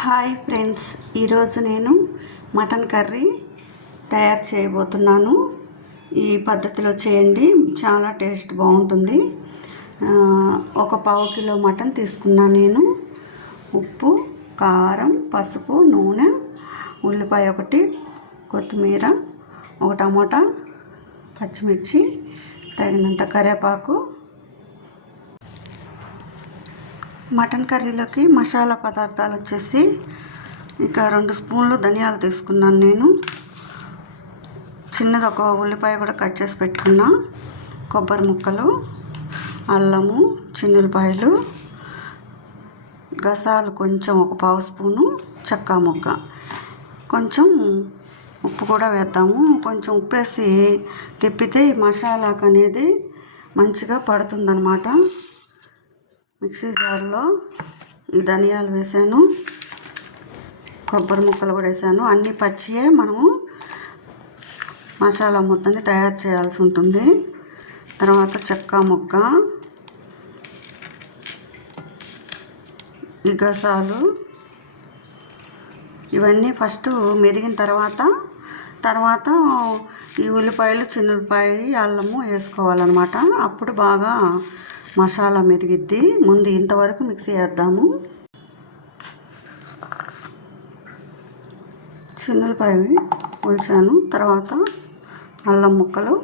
Hi friends ఈరోజు నేను mutton curry తయారు చేయబోతున్నాను. ఈ పద్ధతిలో చేయండి చాలా టేస్ట్ బాగుంటుంది. ఒక పావు కిలో మటన్ తీసుకున్నాను నేను. ఉప్పు కారం పసుపు నూనె ఉల్లిపాయ ఒకటి కొత్తిమీర ఒక టమోటా పచ్చిమిర్చి తగినంత కరివేపాకు మటన్ కర్రీలోకి మసాలా పదార్థాలు వచ్చేసి ఇంకా రెండు స్పూన్లు ధనియాలు తీసుకున్నాను నేను. చిన్నది ఒక ఉల్లిపాయ కూడా కట్ చేసి పెట్టుకున్నా. కొబ్బరి ముక్కలు అల్లము చిన్నులపాయలు గసాలు కొంచెం ఒక పావు స్పూను చెక్క ముక్క. కొంచెం ఉప్పు కూడా వేద్దాము. కొంచెం ఉప్పు వేసి తిప్పితే ఈ మసాలాకు అనేది మంచిగా పడుతుందన్నమాట. మిక్సీ జార్లో ఈ ధనియాలు వేసాను. కొబ్బరి ముక్కలు కూడా వేసాను. అన్నీ పచ్చియే మనము మసాలా ముద్దని తయారు చేయాల్సి ఉంటుంది. తర్వాత చెక్క ముక్క ఈ గసాలు ఇవన్నీ ఫస్ట్ మెదిగిన తర్వాత తర్వాత ఈ ఉల్లిపాయలు చిన్నులపాయ అల్లము వేసుకోవాలన్నమాట. అప్పుడు బాగా మసాలా మెరిగిద్ది. ముందు ఇంతవరకు మిక్సీ వేద్దాము చిన్నులపాయ ఉల్చాను తర్వాత అల్లం ముక్కలు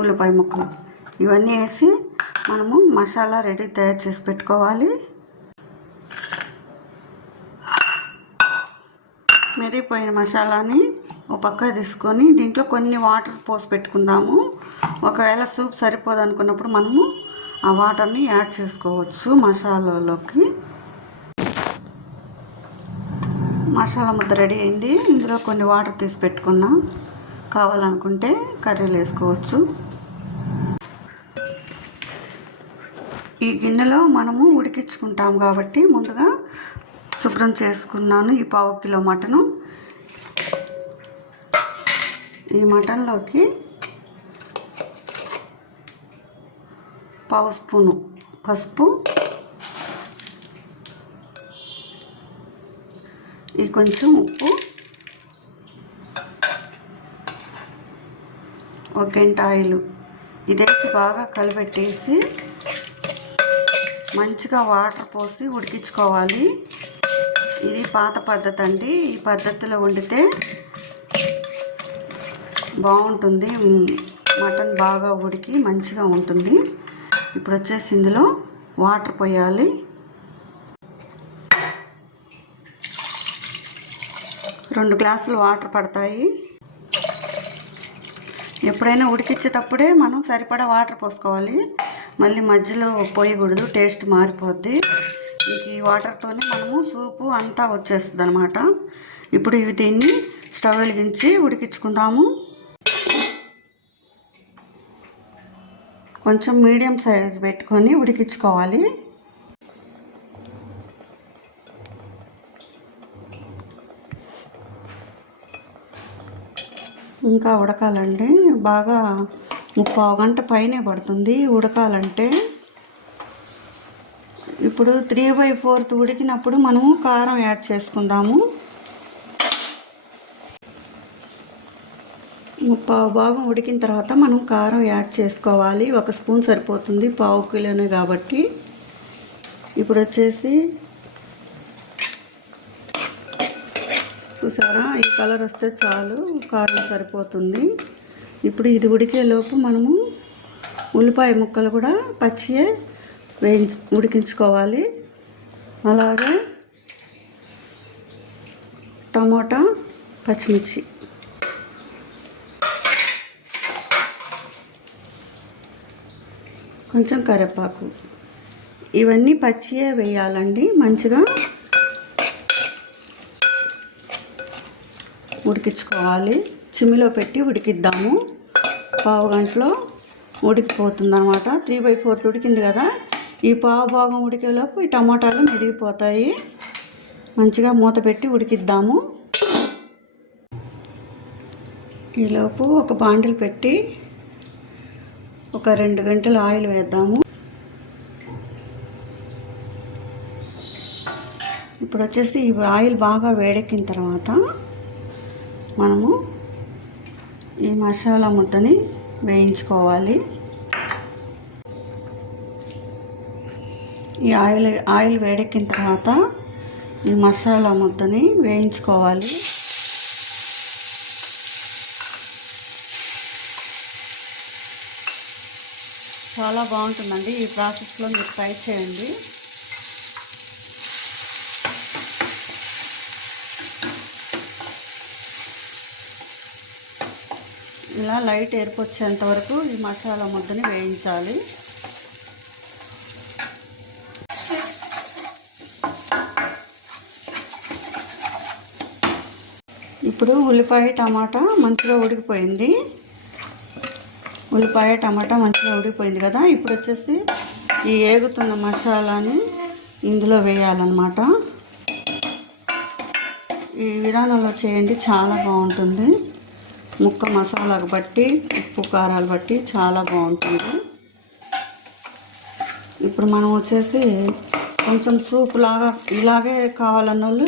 ఉల్లిపాయ ముక్కలు. ఇవన్నీ వేసి మనము మసాలా రెడీ తయారు చేసి పెట్టుకోవాలి. మెదిపోయిన మసాలాని ఒక పక్క తీసుకొని దీంట్లో కొన్ని వాటర్ పోసి పెట్టుకుందాము. ఒకవేళ సూప్ సరిపోదు అనుకున్నప్పుడు మనము ఆ వాటర్ని యాడ్ చేసుకోవచ్చు మసాలాలోకి. మసాలా ముద్ద రెడీ అయింది. ఇందులో కొన్ని వాటర్ తీసి పెట్టుకున్నా. కావాలనుకుంటే కర్రీలు వేసుకోవచ్చు. ఈ గిన్నెలో మనము ఉడికించుకుంటాం కాబట్టి ముందుగా శుభ్రం చేసుకున్నాను ఈ పావు కిలో మటను. ఈ మటన్లోకి పావు స్పూను పసుపు. ఈ కొంచెం ఉప్పు. ఒక గంట ఆయిల్. ఇదేసి బాగా కలిపెట్టేసి మంచిగా వాటర్ పోసి ఉడికించుకోవాలి. ఇది పాత పద్ధతి అండి. ఈ పద్ధతిలో వండితే బాగుంటుంది. మటన్ బాగా ఉడికి మంచిగా ఉంటుంది. ఇప్పుడు వచ్చేసి ఇందులో వాటర్ పోయాలి. రెండు గ్లాసులు వాటర్ పడతాయి. ఎప్పుడైనా ఉడికించేటప్పుడే మనం సరిపడా వాటర్ పోసుకోవాలి. మళ్ళీ మధ్యలో పోయకూడదు టేస్ట్ మారిపోద్ది. ఇంక ఈ వాటర్తోనే మనము సూపు అంతా వచ్చేస్తుంది అనమాట ఇప్పుడు ఇవి దీన్ని స్టవ్ వెలిగించి ఉడికించుకుందాము. కొంచెం మీడియం సైజ్ పెట్టుకొని ఉడికించుకోవాలి. ఇంకా ఉడకాలండి బాగా ముప్పావు గంట పైనే పడుతుంది ఉడకాలంటే. ఇప్పుడు త్రీ బై ఫోర్త్ ఉడికినప్పుడు మనము కారం యాడ్ చేసుకుందాము. పావు భాగం ఉడికిన తర్వాత మనం కారం యాడ్ చేసుకోవాలి. ఒక స్పూన్ సరిపోతుంది పావు కిలోనే కాబట్టి. ఇప్పుడు వచ్చేసి చూసారా? ఈ కలర్ వస్తే చాలు. కారం సరిపోతుంది. ఇప్పుడు ఇది ఉడికేలోపు మనము ఉల్లిపాయ ముక్కలు కూడా పచ్చియే వేయించు ఉడికించుకోవాలి. అలాగే టమోటా పచ్చిమిర్చి. కొంచెం కరివేపాకు. ఇవన్నీ పచ్చియే వేయాలండి మంచిగా ఉడికించుకోవాలి. చిమ్మిలో పెట్టి ఉడికిద్దాము. పావు గంటలో ఉడికిపోతుంది అనమాట త్రీ బై ఫోర్త్ ఉడికింది కదా. ఈ పావు భాగం ఉడికేలోపు ఈ టమాటాలు మెదిగిపోతాయి. మంచిగా మూత పెట్టి ఉడికిద్దాము. ఈలోపు ఒక బాండిల్ పెట్టి ఒక రెండు గంటలు ఆయిల్ వేద్దాము. ఇప్పుడు వచ్చేసి ఈ ఆయిల్ బాగా వేడెక్కిన తర్వాత మనము ఈ మసాలా ముద్దని వేయించుకోవాలి. ఈ ఆయిల్ ఆయిల్ వేడెక్కిన తర్వాత ఈ మసాలా ముద్దని వేయించుకోవాలి. చాలా బాగుంటుందండి ఈ ప్రాసెస్లో మీరు ట్రై చేయండి. ఇలా లైట్ ఎరుపు వచ్చేంత వరకు ఈ మసాలా ముద్దని వేయించాలి. ఇప్పుడు ఉల్లిపాయ టమాటా మంచిగా ఉడికిపోయింది. ఉల్లిపాయ టమాటా మంచిగా ఉడిపోయింది కదా. ఇప్పుడు వచ్చేసి ఈ ఏగుతున్న మసాలాని ఇందులో వేయాలన్నమాట. ఈ విధానంలో చేయండి చాలా బాగుంటుంది. ముక్క మసాలాకు బట్టి ఉప్పు కారాలు బట్టి చాలా బాగుంటుంది. ఇప్పుడు మనం వచ్చేసి కొంచెం సూప్ లాగా ఇలాగే కావాలన్న వాళ్ళు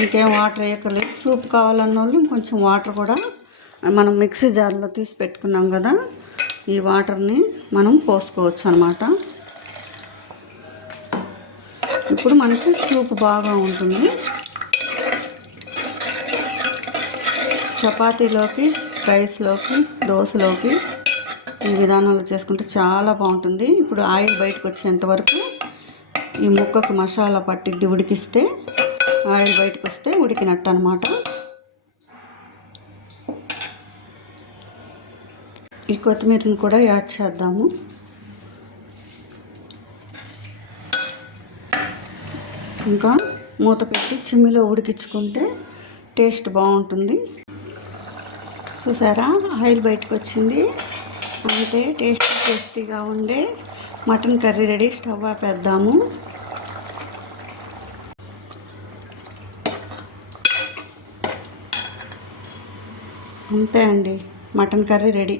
ఇంకేం వాటర్ వేయక్కర్లేదు. సూప్ కావాలన్న వాళ్ళు ఇంకొంచెం వాటర్ కూడా మనం మిక్సీ జార్లో తీసి పెట్టుకున్నాం కదా ఈ వాటర్ని మనం పోసుకోవచ్చు అనమాట ఇప్పుడు మనకి సూప్ బాగా ఉంటుంది. చపాతీలోకి రైస్లోకి దోశలోకి ఈ విధానంలో చేసుకుంటే చాలా బాగుంటుంది. ఇప్పుడు ఆయిల్ బయటకు వచ్చేంత వరకు ఈ ముక్కకు మసాలా పట్టిద్ది ఉడికిస్తే ఆయిల్ బయటకు వస్తే ఉడికినట్టు అనమాట ఈ కొత్తిమీరని కూడా యాడ్ చేద్దాము. ఇంకా మూత పెట్టి చిమ్మిలో ఉడికించుకుంటే టేస్ట్ బాగుంటుంది. చూసారా? ఆయిల్ బయటకు వచ్చింది. అంతే టేస్ట్ టేస్టీగా ఉండే మటన్ కర్రీ రెడీ స్టవ్ ఆపేద్దాము. అంతే అండి మటన్ కర్రీ రెడీ.